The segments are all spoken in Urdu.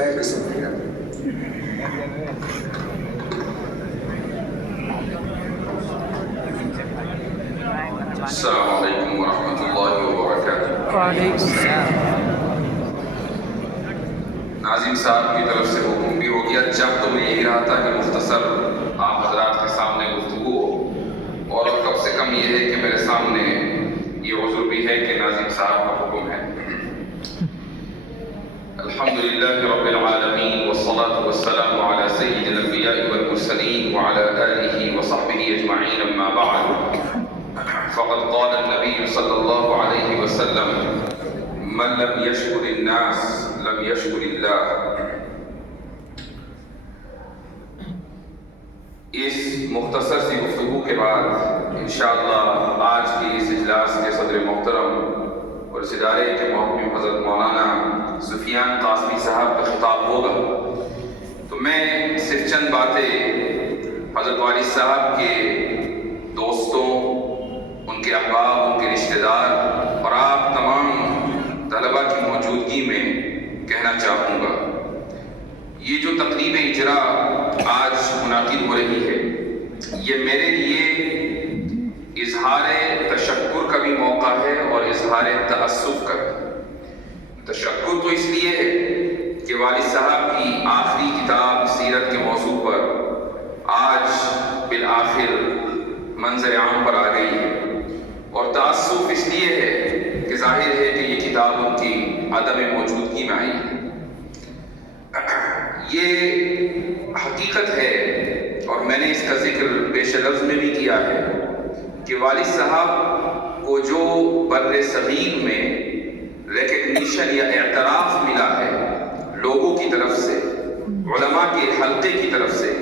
میں بھی سنوں گا۔ السلام علیکم ورحمۃ اللہ وبرکاتہ۔ وعلیکم السلام۔ ناظم صاحب کی طرف سے حکم بھی ہو گیا، جب تو میں یہی رہا تھا کہ مختصر آپ حضرات کے سامنے گفتگو ہو، اور کم سے کم یہ ہے کہ میرے سامنے یہ عذر بھی ہے کہ ناظم صاحب کا حکم ہے۔ الحمدللہ رب العالمین والصلاة والسلام علی سید الانبیاء والمرسلین وعلی آلہ وصحبہ اجمعین، اما بعد فقد قال النبی صلی اللہ علیہ وسلم من لم یشکر الناس لم یشکر اللہ۔ اس مختصر سی گفتگو کے بعد انشاءاللہ آج کی اس اجلاس کے صدر محترم اور اس ادارے کے محترم حضرت مولانا سفیان قاسمی صاحب کا خطاب ہوگا، تو میں صرف چند باتیں حضرت والد صاحب کے دوستوں، ان کے احباب، ان کے رشتہ دار اور آپ تمام طلباء کی موجودگی میں کہنا چاہوں گا۔ یہ جو تقریب اجرا آج منعقد ہو رہی ہے، یہ میرے لیے اظہار تشکر کا بھی موقع ہے اور اظہار تأسف کا بھی۔ تشکر تو اس لیے ہے کہ والد صاحب کی آخری کتاب سیرت کے موضوع پر آج بالآخر منظر عام پر آ گئی ہے، اور تأسف اس لیے ہے کہ ظاہر ہے کہ یہ کتاب ان کی عدم موجودگی میں آئی ہے۔ یہ حقیقت ہے اور میں نے اس کا ذکر پیش لفظ میں بھی کیا ہے کہ والد صاحب کو جو بر صغیر میں ریکگنیشن یا اعتراف ملا ہے لوگوں کی طرف سے، علماء کے حلقے کی طرف سے،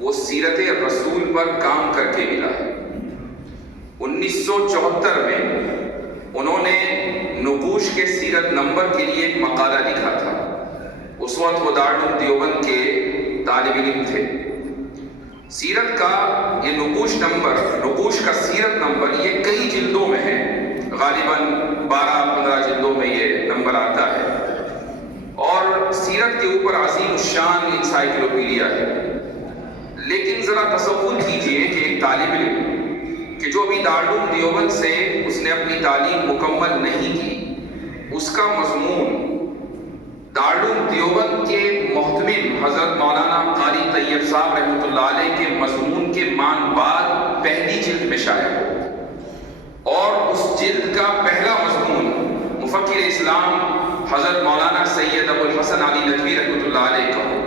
وہ سیرت رسول پر کام کر کے ملا ہے۔ 1974 میں انہوں نے نقوش کے سیرت نمبر کے لیے ایک مقالہ لکھا تھا۔ اس وقت وہ دارالعلوم دیوبند کے طالب علم تھے۔ سیرت کا یہ نقوش کا سیرت نمبر یہ کئی جلدوں میں ہے، غالباً 12-15 جلدوں میں یہ نمبر آتا ہے، اور سیرت کے اوپر عظیم الشان انسائکلوپیڈیا ہے۔ لیکن ذرا تصور کیجئے کہ ایک طالب علم کہ جو ابھی دارالعلوم دیوبند سے اس نے اپنی تعلیم مکمل نہیں کی، اس کا مضمون دارالعلوم دیوبند کے محتمم حضرت مولانا قاری طیب صاحب رحمۃ اللہ علیہ کے مضمون کے مان بعد پہلی جلد میں شائع ہو، اور اس جلد کا پہلا مضمون مفکر اسلام حضرت مولانا سید ابو الحسن علی ندوی رحمۃ اللہ علیہ کا ہو،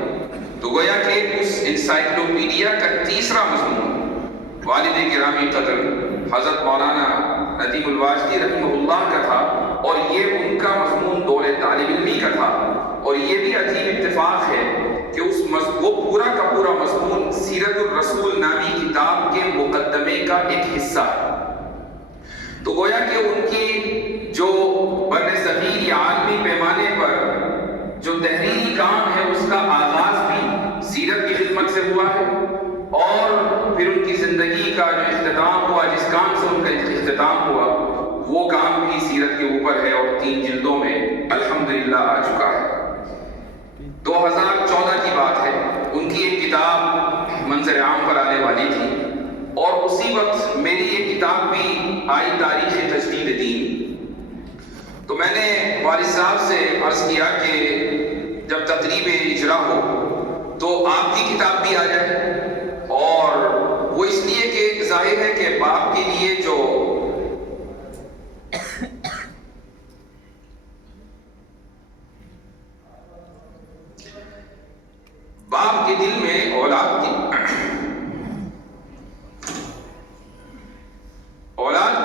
تو گویا کہ اس انسائکلوپیڈیا کا تیسرا مضمون والد گرامی قدر حضرت مولانا ندیم الواجدی رحمہ اللہ کا تھا، اور یہ ان کا مضمون دور طالب علمی کا تھا۔ اور یہ بھی عجیب اتفاق ہے کہ وہ پورا کا پورا مضمون سیرت الرسول نامی کتاب کے مقدمے کا ایک حصہ ہے۔ تو گویا کہ ان کی جو بر صغیر یا عالمی پیمانے پر جو تحریری کام ہے، اس کا آغاز بھی سیرت کی خدمت سے ہوا ہے، اور پھر ان کی زندگی کا جو اختتام ہوا، جس کام سے ان کا اختتام ہوا، وہ کام بھی سیرت کے اوپر ہے، اور 3 جلدوں میں الحمدللہ آ چکا ہے۔ 2014 کی بات ہے، ان کی ایک کتاب منظر عام پر آنے والی تھی، اور اسی وقت میری یہ کتاب بھی آئی، تاریخ تجدید دین۔ تو میں نے والد صاحب سے عرض کیا کہ جب تقریب اجرا ہو تو آپ کی کتاب بھی آ جائے، اور وہ اس لیے کہ ظاہر ہے کہ باپ کے لیے جو باپ کے دل میں اولاد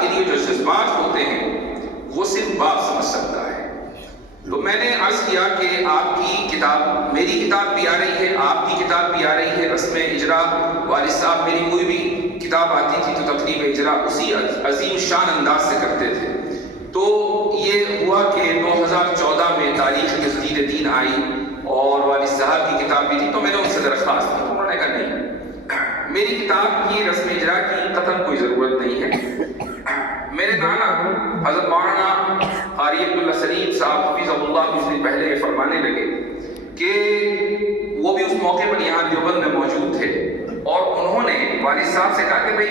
کے لیے جو جذبات ہوتے ہیں وہ صرف باپ سمجھ سکتا ہے۔ تو میں نے عرض کیا کہ آپ کی کتاب، میری کتاب بھی آ رہی ہے، آپ کی کتاب بھی آ رہی ہے، رسم اجرا، والد صاحب میری کوئی بھی کتاب آتی تھی تو تقریب اجرا اسی عظیم شان انداز سے کرتے تھے۔ تو یہ ہوا کہ 2014 میں تاریخ تجدید دین آئی، اور والد صاحب کی کتاب بھی تھی، تو میں نے ان سے درخواست کی، تو انہوں نے کہا نہیں، میری کتاب کی رسم اجرا کی قطعاً کوئی ضرورت نہیں ہے۔ میرے نانا حضرت مولانا قاری عبداللہ سلیم صاحب حفظہ اللہ کچھ دن پہلے فرمانے لگے کہ والد صاحب سے کہا کہ بھئی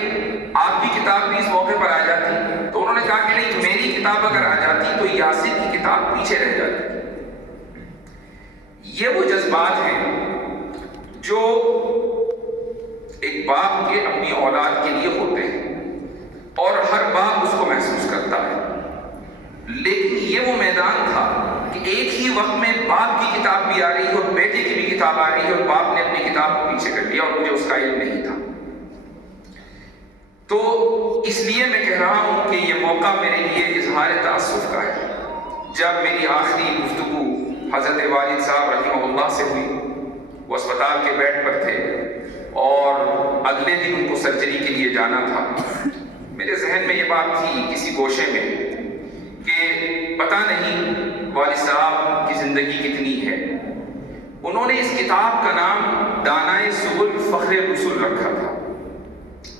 آپ کی کتاب بھی اس موقع پر آ جاتی، تو انہوں نے کہا کہ نہیں، میری کتاب اگر آ جاتی تو یاسر کی کتاب پیچھے رہ جاتی۔ یہ وہ جذبات ہیں جو ایک باپ کے اپنی اولاد کے لیے ہوتے ہیں، اور ہر باپ اس کو محسوس کرتا ہے۔ لیکن یہ وہ میدان تھا کہ ایک ہی وقت میں باپ کی کتاب بھی آ رہی ہے اور بیٹے کی بھی کتاب آ رہی ہے، اور باپ نے اپنی کتاب کو پیچھے کر لیا اور مجھے اس کا علم نہیں تھا۔ تو اس لیے میں کہہ رہا ہوں کہ یہ موقع میرے لیے اظہار تأسف کا ہے۔ جب میری آخری گفتگو حضرت والد صاحب رحمہ اللہ سے ہوئی، وہ اسپتال کے بیڈ پر تھے اور اگلے دن ان کو سرجری کے لیے جانا تھا، میرے ذہن میں یہ بات تھی کسی گوشے میں کہ پتہ نہیں والد صاحب کی زندگی کتنی ہے۔ انہوں نے اس کتاب کا نام دانائے سبل فخر رسول رکھا تھا۔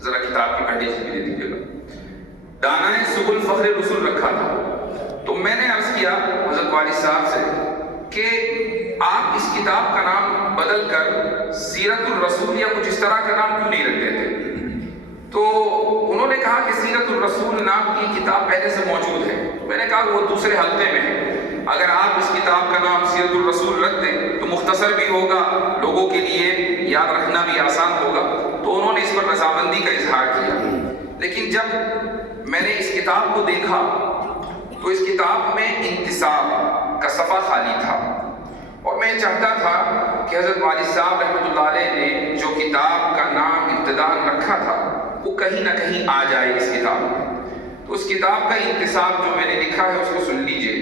ذرا کتاب کی پہلی چیز دے دیجیے گا۔ دانائے سبل فخر رسول رکھا تھا۔ تو میں نے عرض کیا حضرت والد صاحب سے کہ آپ اس کتاب کا نام بدل کر سیرت الرسول یا کچھ اس طرح کا نام کیوں نہیں رکھ دیتے؟ تو انہوں نے کہا کہ سیرت الرسول نام کی کتاب پہلے سے موجود ہے۔ میں نے کہا وہ دوسرے حلقے میں ہے، اگر آپ اس کتاب کا نام سیرت الرسول رکھ دیں تو مختصر بھی ہوگا، لوگوں کے لیے یاد رکھنا بھی آسان ہوگا۔ تو انہوں نے اس پر رضامندی کا اظہار کیا۔ لیکن جب میں نے اس کتاب کو دیکھا تو اس کتاب میں انتصاب کا صفحہ خالی تھا، اور میں چاہتا تھا کہ حضرت والد صاحب رحمۃ اللہ علیہ نے جو کتاب کا نام ابتداءً رکھا تھا وہ کہیں نہ کہیں آ جائے اس کتاب میں۔ تو اس کتاب کا انتصاب جو میں نے لکھا ہے اس کو سن لیجئے۔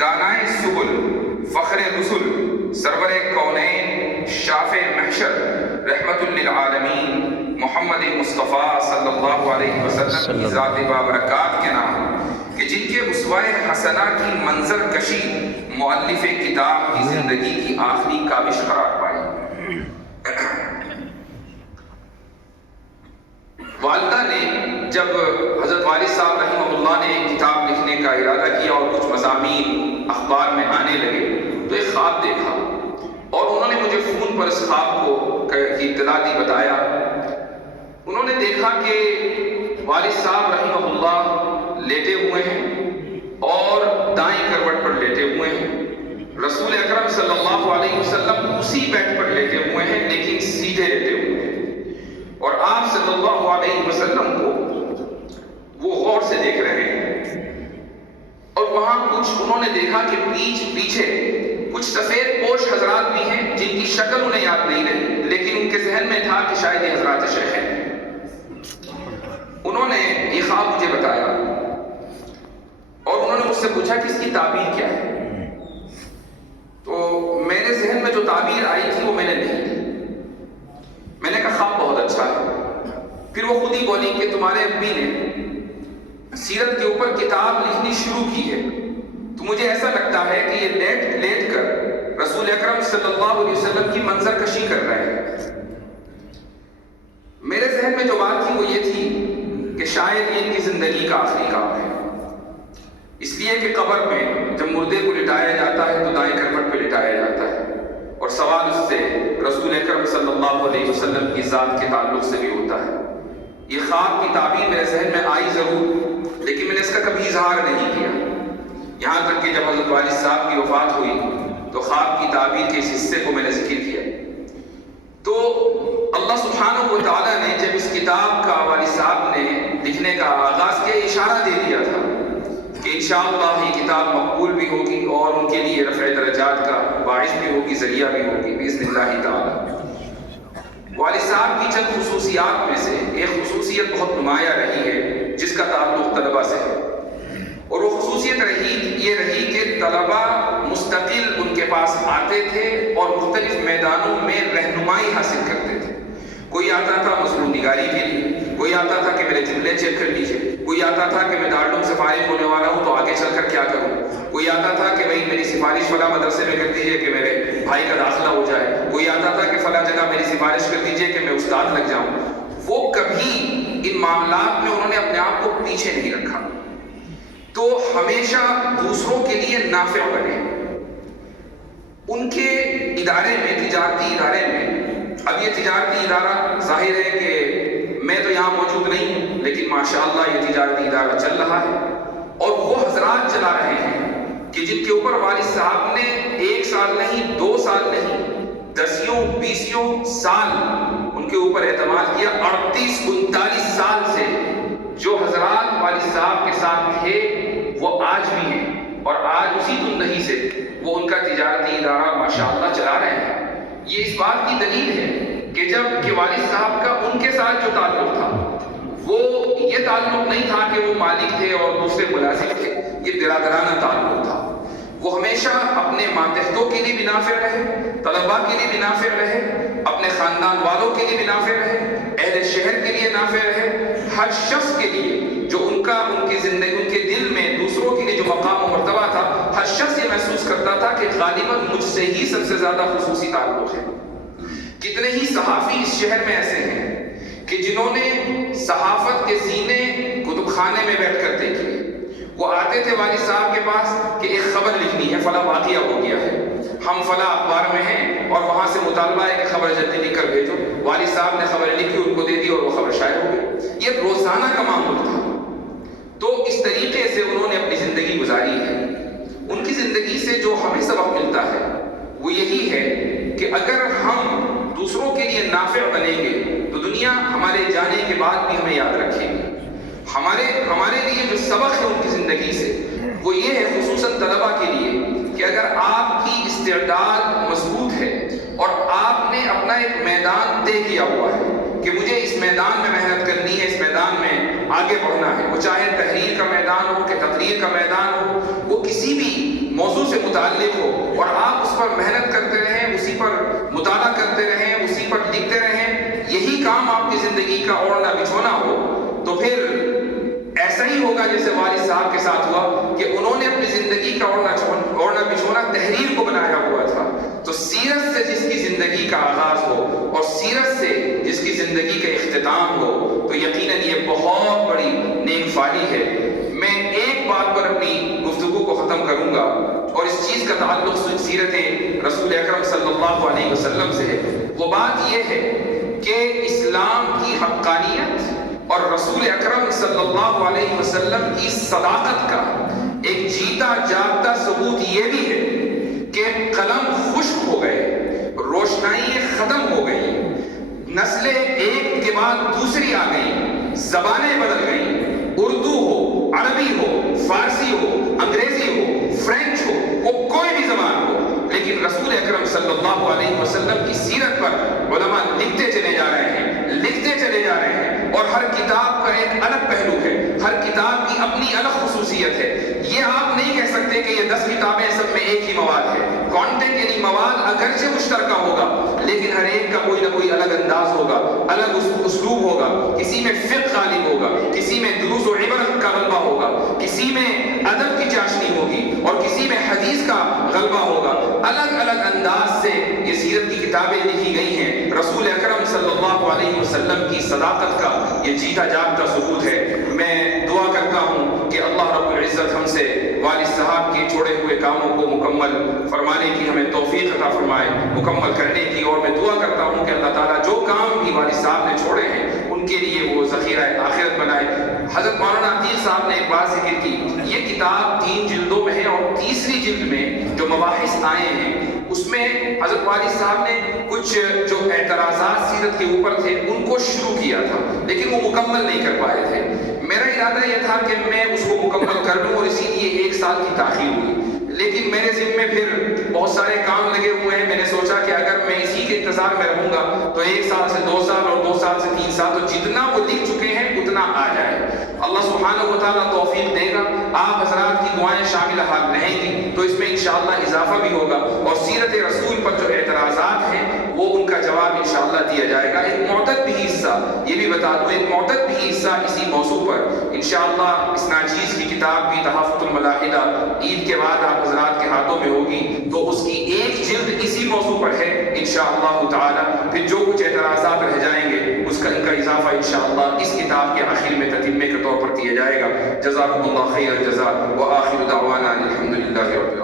دانائے سبل فخر رسل سرور کونین شافع محشر رحمت للعالمین محمد مصطفیٰ صلی اللہ علیہ وسلم کی ذات بابرکات کے نام، کہ جن کے اسوائے حسنہ کی منظر کشی مؤلف کتاب کی زندگی کی آخری کاوش قرار پائی۔ والدہ نے جب حضرت والد صاحب رحمہ اللہ نے کتاب لکھنے کا ارادہ کیا اور کچھ مضامین اخبار میں آنے لگے تو ایک خواب دیکھا، اور انہوں نے مجھے فون پر اس خواب کو کی اطلاع دی، بتایا۔ انہوں نے دیکھا کہ والد صاحب رحمہ اللہ لیٹے ہوئے ہیں اور دائیں کروٹ پر لیٹے ہوئے ہیں، رسول اکرم صلی اللہ علیہ وسلم اسی بیڈ پر لیٹے ہوئے ہیں لیکن سیدھے لیٹے ہوئے ہیں، اور آپ صلی اللہ علیہ وسلم کو وہ غور سے دیکھ رہے ہیں۔ اور وہاں کچھ انہوں نے دیکھا کہ پیچھے کچھ سفید پوش حضرات بھی ہیں جن کی شکل انہیں یاد نہیں رہی، لیکن ان کے ذہن میں تھا کہ شاید یہ حضرات شیخ ہیں۔ انہوں نے یہ خواب مجھے بتایا اور انہوں نے مجھ سے پوچھا کہ اس کی تعبیر کیا ہے۔ تو میرے ذہن میں جو تعبیر آئی تھی وہ میں نے نہیں دی۔ میں نے کہا خواب بہت اچھا ہے۔ پھر وہ خود ہی بولی کہ تمہارے ابی نے سیرت کے اوپر کتاب لکھنی شروع کی ہے، تو مجھے ایسا لگتا ہے کہ یہ لیٹ کر رسول اکرم صلی اللہ علیہ وسلم کی منظر کشی کر رہے ہیں۔ میرے ذہن میں جو بات تھی وہ یہ تھی کہ شاید یہ ان کی زندگی کا آخری کام ہے، اس لیے کہ قبر میں جب مردے کو لٹایا جاتا ہے تو دائیں کروٹ پہ لٹایا جاتا ہے، اور سوال اس سے رسول اکرم صلی اللہ علیہ وسلم کی ذات کے تعلق سے بھی ہوتا ہے۔ یہ خواب کی تعبیر میرے ذہن میں آئی ضرور، لیکن میں نے اس کا کبھی اظہار نہیں کیا، یہاں تک کہ جب حضرت والد صاحب کی وفات ہوئی تو خواب کی تعبیر کے اس حصے کو میں نے ذکر کیا۔ تو اللہ سبحانہ و تعالیٰ نے جب اس کتاب کا والد صاحب نے لکھنے کا آغاز کیا، اشارہ دے دیا تھا کہ انشاءاللہ یہ کتاب مقبول بھی ہوگی اور ان کے لیے رفع درجات کا باعث بھی ہوگی، ذریعہ بھی ہوگی بإذن اللہ تعالیٰ۔ والد صاحب کی چند خصوصیات میں سے ایک خصوصیت بہت نمایاں رہی ہے جس کا تعلق طلبہ سے ہے، اور وہ خصوصیت یہ رہی کہ طلبہ مستقل ان کے پاس آتے تھے اور مختلف میدانوں میں رہنمائی حاصل کرتے تھے۔ کوئی آتا تھا مضمون نگاری کے لیے، کوئی آتا تھا کہ میرے جملے چیک کر لیجیے، کوئی آتا تھا کہ میں دارالعلوم سے فارغ ہونے والا ہوں تو آگے چل کر کیا کروں، کوئی آتا تھا کہ بھائی میری سفارش فلاں مدرسے میں کر دیجیے کہ میرے بھائی کا داخلہ ہو جائے، کوئی آتا تھا کہ فلاں جگہ میری سفارش کر دیجیے کہ میں استاد لگ جاؤں۔ وہ کبھی ان معاملات میں انہوں نے اپنے آپ کو پیچھے نہیں رکھا، تو ہمیشہ دوسروں کے لیے نافع بنے۔ ان کے ادارے میں، تجارتی ادارے میں، اب یہ تجارتی ادارہ ظاہر ہے کہ میں تو یہاں موجود نہیں ہوں، لیکن ماشاءاللہ یہ تجارتی ادارہ چل رہا ہے، اور وہ حضرات چلا رہے ہیں کہ جن کے اوپر والد صاحب نے 1 سال نہیں، 2 سال نہیں، 10 سال ان کے اوپر اعتماد کیا۔ 38-39 سال سے جو حضرات والد صاحب کے ساتھ تھے وہ آج بھی ہیں، اور آج اسی تندہی سے وہ ان کا تجارتی ادارہ ماشاءاللہ چلا رہے ہیں۔ یہ اس بات کی دلیل ہے کہ جب کہ والد صاحب کا ان کے ساتھ جو تعلق تھا وہ یہ تعلق نہیں تھا کہ وہ مالک تھے اور دوسرے ملازم تھے، یہ برادرانہ تعلق تھا۔ وہ ہمیشہ اپنے ماتحتوں کے لیے بھی نافع رہے، طلباء کے لیے بھی نافع رہے، اپنے خاندان والوں کے لیے بھی نافع رہے، اہل شہر کے لیے نافع رہے، ہر شخص کے لیے جو ان کی زندگی، ان کے دل میں دوسروں کے لیے جو مقام و مرتبہ تھا، ہر شخص یہ محسوس کرتا تھا کہ غالباً مجھ سے ہی سب سے زیادہ خصوصی تعلق ہے۔ کتنے ہی صحافی اس شہر میں ایسے ہیں کہ جنہوں نے صحافت کے زینے کتب خانے میں بیٹھ کر دیکھے۔ وہ آتے تھے والد صاحب کے پاس کہ ایک خبر لکھنی ہے، فلاں واقعہ ہو گیا ہے، ہم فلاں اخبار میں ہیں اور وہاں سے مطالبہ ہے کہ خبر جلدی لکھ کر بھیجو۔ والد صاحب نے خبر لکھی، ان کو دے دی اور وہ خبر شائع ہو گئی۔ یہ روزانہ کا معمول تھا۔ تو اس طریقے سے انہوں نے اپنی زندگی گزاری ہے۔ ان کی زندگی سے جو ہمیں سبق ملتا ہے وہ یہی ہے کہ اگر ہم دوسروں کے لیے نافع بنیں گے تو دنیا ہمارے جانے کے بعد بھی ہمیں یاد رکھے گی۔ ہمارے لیے جو سبق ہے ان کی زندگی سے وہ یہ ہے، خصوصاً طلباء کے لیے، کہ اگر آپ کی استعداد مضبوط ہے اور آپ نے اپنا ایک میدان طے کیا ہوا ہے کہ مجھے اس میدان میں محنت کرنی ہے، اس میدان میں آگے بڑھنا ہے، وہ چاہے تحریر کا میدان ہو کہ تقریر کا میدان ہو، وہ کسی بھی موضوع سے متعلق ہو، اور آپ اس پر محنت کرتے رہیں، اسی پر مطالعہ کرتے رہیں، اسی پر لکھتے رہیں، یہی کام آپ کی زندگی کا اوڑھنا بچھونا ہو، تو پھر ایسا ہی ہوگا جیسے والد صاحب کے ساتھ ہوا کہ انہوں نے اپنی زندگی کا اوڑھنا بچھونا تحریر کو بنایا ہوا تھا۔ تو سیرت سے جس کی زندگی کا آغاز ہو اور سیرت سے جس کی زندگی کا اختتام ہو تو یقیناً یہ بہت بڑی نیک فالی ہے۔ میں ایک بات پر اپنی گفتگو کو ختم کروں گا، اور اس چیز کا تعلق سیرت رسول اکرم صلی اللہ علیہ وسلم سے ہے۔ وہ بات یہ ہے کہ اسلام کی حقانیت اور رسول اکرم صلی اللہ علیہ وسلم کی صداقت کا ایک جیتا جاگتا ثبوت یہ بھی ہے کہ قلم خشک ہو گئے، روشنائیں ختم ہو گئی، نسلیں ایک کے بعد دوسری آ گئی، زبانیں بدل گئیں، اردو ہو، عربی ہو، فارسی ہو، انگریزی ہو، فرینچ ہو، وہ کوئی بھی زبان ہو، لیکن رسول اکرم صلی اللہ علیہ وسلم کی سیرت پر علماء لکھتے چلے جا رہے ہیں، لکھتے چلے جا رہے ہیں، اور ہر کتاب کا ایک الگ پہلو ہے، ہر کتاب کی اپنی الگ خصوصیت ہے۔ یہ آپ نہیں کہہ سکتے کہ یہ 10 کتابیں سب میں ایک ہی مواد ہے۔ کانٹینٹ یعنی مواد اگرچہ مشترکہ ہوگا، لیکن ہر ایک کا کوئی نہ کوئی الگ انداز ہوگا، الگ اسلوب ہوگا، کسی میں فقہ غالب ہوگا، کسی میں دروس و عبرت کا غلبہ ہوگا، کسی میں ادب کی چاشنی ہوگی، اور کسی میں حدیث کا غلبہ ہوگا۔ الگ الگ انداز سے یہ سیرت کی کتابیں لکھی گئی ہیں۔ رسول اکرم صلی اللہ علیہ وسلم کی صداقت کا یہ جیتا جاگتا ثبوت ہے۔ میں دعا کرتا ہوں کہ اللہ رب العزت ہم سے والد صاحب کے چھوڑے ہوئے کاموں کو مکمل فرمانے کی ہمیں توفیق عطا فرمائے، مکمل کرنے کی، اور میں دعا کرتا ہوں کہ اللہ تعالیٰ جو کام بھی والد صاحب نے چھوڑے ہیں ان کے لیے وہ ذخیرہ آخرت بنائے۔ حضرت مولانا عتیق صاحب نے ایک بات ذکر کی، یہ کتاب 3 جلدوں میں ہے، اور تیسری جلد میں جو مباحث آئے ہیں اس میں حضرت والد صاحب نے کچھ جو اعتراضات سیرت کے اوپر تھے ان کو شروع کیا تھا، لیکن وہ مکمل نہیں کر پائے تھے۔ میرا ارادہ یہ تھا کہ میں اس کو مکمل کر لوں، اور اسی لیے 1 سال کی تاخیر ہوئی، لیکن میرے ذہن میں پھر بہت سارے کام لگے ہوئے ہیں۔ میں نے سوچا کہ اگر میں اسی کے انتظار میں رہوں گا تو 1 سال سے 2 سال اور 2 سال سے 3 سال، تو جتنا وہ لکھ چکے ہیں اتنا آ جائے۔ اللہ سبحانہ و تعالیٰ توفیق دے گا، آپ حضرات کی دعائیں شامل حال رہیں گی تو اس میں انشاءاللہ اضافہ بھی ہوگا، اور سیرت رسول پر جو اعتراضات ہیں وہ ان کا جواب انشاءاللہ دیا جائے گا۔ ایک معتد بھی حصہ، یہ بھی بتا دوں، ایک معتد بھی حصہ اسی موضوع پر انشاءاللہ اس ناچیز کی کتاب بھی تحفظ الملاحدہ عید کے بعد آپ حضرات کے ہاتھوں میں ہوگی، تو اس کی 1 جلد اسی موضوع پر ہے انشاءاللہ تعالی۔ پھر جو کچھ اعتراضات رہ جائیں گے اس کا ان کا اضافہ انشاءاللہ اس کتاب کے آخر میں تتمے کے طور پر کیا جائے گا۔ جزاکم اللہ خیر الجزاء، وآخر دعوانا الحمدللہ رب العالمین۔